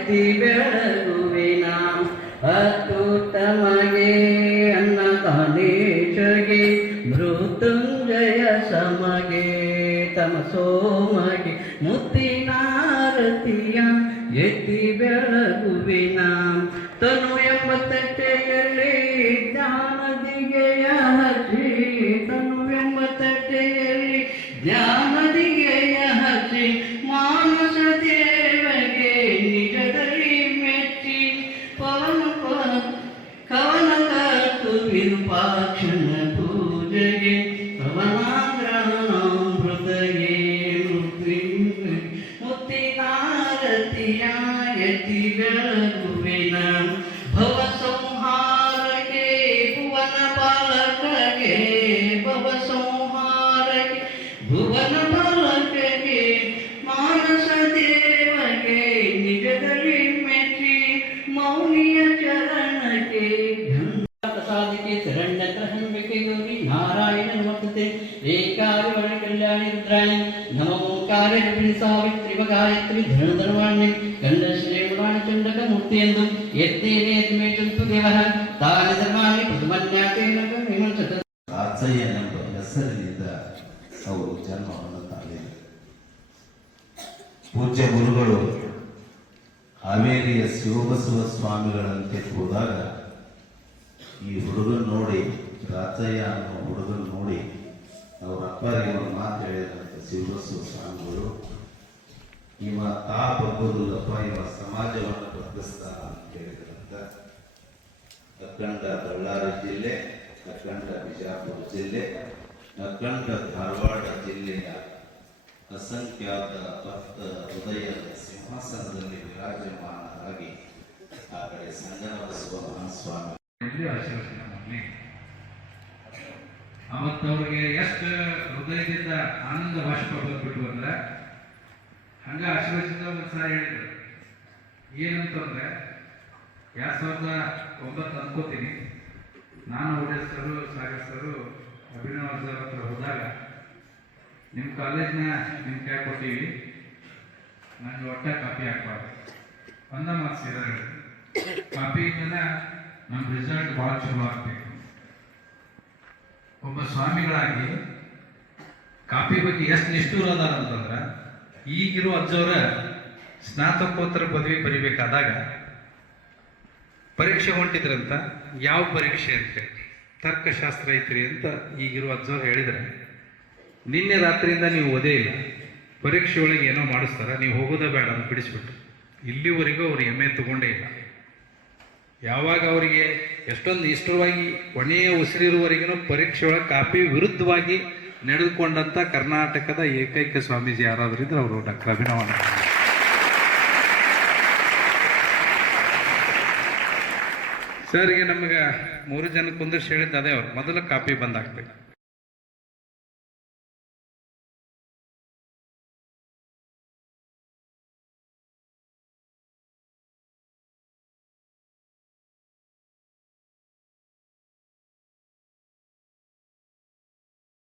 ಎತ್ತಿ ಬೆಳಗುವಿನ ಅತ್ಯುತ್ತಮಗೆ ಅನ್ನ ಕಾಲೇಶಗೆ ಮೃತ್ಯುಂಜಯ ಸಮಗೆ ತಮಸೋಮಗೆ ಮುತ್ತಿನಾರತಿಯ ಎತ್ತಿ ಬೆಳಗುವಿನ ತನು ಎಂಬತ್ತಟ್ಟೆಯಲ್ಲಿ ಜ್ಞಾನದಿಗೆಯ ಹಜಿ ತನು ಎಂಬತ್ತಟ್ಟೆಯಲ್ಲಿ ಜ್ಞಾನ ವಿರೂಪಾಕ್ಷನ ಪೂಜೆಗೆ ಪವನಾಗ್ರಹಣಾಮೃತಗೆ ಮುತ್ತಿನಾರತಿಯ ಯತಿ ಬೆಳಗುವಿನ ಭವ ಸಂಹಾರಕ್ಕೆ ಭುವನ ಬಾಲಕಗೆ ಭವ ಸಂಹಾರಕ್ಕೆ ಭುವನ ಬಾಲಕಗೆ ಮಾನಸ ದೇವಗೆ ನಿಜದಲ್ಲಿ ಮೆಚ್ಚಿ ಮೌನಿಯ ಚಂಡಕ ಮೂರ್ತಿ ಎಂದು ಎತ್ತೇನೆ ಎದ್ಮೇ ಚಂತು ದೇವ. ತಾನಿ ಧರ್ಮಾನಿ ಪ್ರಥಮನ್ಯಾತೇನ ವಿಮರ್ಶತ ರಾಚಯ್ಯನೆಂಬ ಹೆಸರಿನಿಂದ ಅವರು ಜನ್ಮವನ್ನು ತಾಳಿದರು. ಪೂಜ್ಯ ಗುರುಗಳು, ಹಾವೇರಿಯ ಶಿವಬಸವ ಸ್ವಾಮಿಗಳಂತೆ ಹೋದಾಗ ಈ ಹುಡುಗನ ನೋಡಿ ರಾಚಯ್ಯ ಅನ್ನೋ ಹುಡುಗನ್ ನೋಡಿ, ಅವರ ಅಪ್ಪರಿಗೆ ಒಂದು ಮಾತು ಹೇಳಿದಂತ ಶಿವಬಸವ ಸ್ವಾಮಿಗಳು ಇವ ತಾ ಬಗ್ಗುದಿಲ್ಲಪ್ಪ ಇವ ಸಮಾಜವನ್ನು ಬಗ್ಗಿಸ್ತಾನ ಅಂತ ಹೇಳಿದ್ರಂತ ಅಖಂಡ ಬಳ್ಳಾರಿ ಜಿಲ್ಲೆ ಅಖಂಡ ಬಿಜಾಪುರ ಜಿಲ್ಲೆ ಅಖಂಡ ಧಾರವಾಡ ಜಿಲ್ಲೆಯ ಅಸಂಖ್ಯಾತ ಭಕ್ತ ಹೃದಯದ ಸಿಂಹಾಸನದಲ್ಲಿ ವಿರಾಜಮಾನರಾಗಿ ಆ ಕಡೆ ಸಂಗನಬಸವ ಮಹಾಸ್ವಾಮಿ. ಅವತ್ತವ್ರಿಗೆ ಎಷ್ಟು ಹೃದಯದಿಂದ ಆನಂದ ಭಾಷೆ ಬಂದ್ಬಿಟ್ಟು ಅಂದ್ರೆ ಹಂಗ ಆಶೀರ್ವಚನ ಒಂದು ಸಲ ಹೇಳಿದ್ರು. ಏನಂತಂದ್ರೆ, ಎರಡ್ ಸಾವಿರದ ಒಂಬತ್ತು ಅನ್ಕೋತೀನಿ. ನಾನು sir Sagar sir Abhinava sir ಹತ್ರ ಹೋದಾಗ ನಿಮ್ಮ ಕಾಲೇಜ್ನ ನಿಮ್ಮ ಕೈ ಕೊಟ್ಟಿವಿ ನನಗೆ ಒಟ್ಟ ಕಾಪಿ ಹಾಕ್ಬಾರ್ದು. ಒಂದ ಮಾರ್ಕ್ಸ್ ಕಾಪಿ ಕಾಪಿಯಿಂದ ನಮ್ಮ ರಿಸಲ್ಟ್ ಭಾಳ ಚಲೋ ಆಗ್ಬೇಕು. ಒಬ್ಬ ಸ್ವಾಮಿಗಳಾಗಿ ಕಾಪಿ ಬಗ್ಗೆ ಎಷ್ಟು ನಿಷ್ಠೂರ ಅದಾರ ಅಂತಂದ್ರ ಈಗಿರೋ ಅಜ್ಜವರ ಸ್ನಾತಕೋತ್ತರ ಪದವಿ ಬರಿಬೇಕಾದಾಗ ಪರೀಕ್ಷೆ ಹೊಂಟಿದ್ರಂತ ಯಾವ ಪರೀಕ್ಷೆ ಅಂತ ತರ್ಕಶಾಸ್ತ್ರ ಐತ್ರಿ ಅಂತ ಈಗಿರೋ ಅಜ್ಜವ್ರು ಹೇಳಿದರೆ, ನಿನ್ನೆ ರಾತ್ರಿಯಿಂದ ನೀವು ಓದೇ ಇಲ್ಲ, ಪರೀಕ್ಷೆ ಒಳಗೆ ಏನೋ ಮಾಡಿಸ್ತಾರ, ನೀವು ಹೋಗೋದೇ ಬೇಡ ಅಂತ ಬಿಡಿಸ್ಬಿಟ್ಟು ಇಲ್ಲಿವರೆಗೂ ಅವ್ರು ಎಮ್ಮೆ ತಗೊಂಡೇ ಇಲ್ಲ. ಯಾವಾಗ ಅವರಿಗೆ ಎಷ್ಟೊಂದು ಇಷ್ಟವಾಗಿ ಕೊನೆಯ ಉಸಿರಿರುವವರೆಗೂ ಪರೀಕ್ಷೆ ಒಳಗೆ ಕಾಪಿ ವಿರುದ್ಧವಾಗಿ ನಡೆದುಕೊಂಡಂತ ಕರ್ನಾಟಕದ ಏಕೈಕ ಸ್ವಾಮೀಜಿ ಯಾರಾದ್ರೂ ಇದ್ರೆ ಅವರು ಡಾಕ್ಟರ್ ಅಭಿನವ ಸರ್ಗೆ ನಮಗೆ ಮೂರು ಜನ ಕುಂದಿರ್ಸಿ ಹೇಳಿದ್ದು ಅದೇ ಅವ್ರು. ಮೊದಲು ಕಾಪಿ ಬಂದಾಕ್ಬೇಕು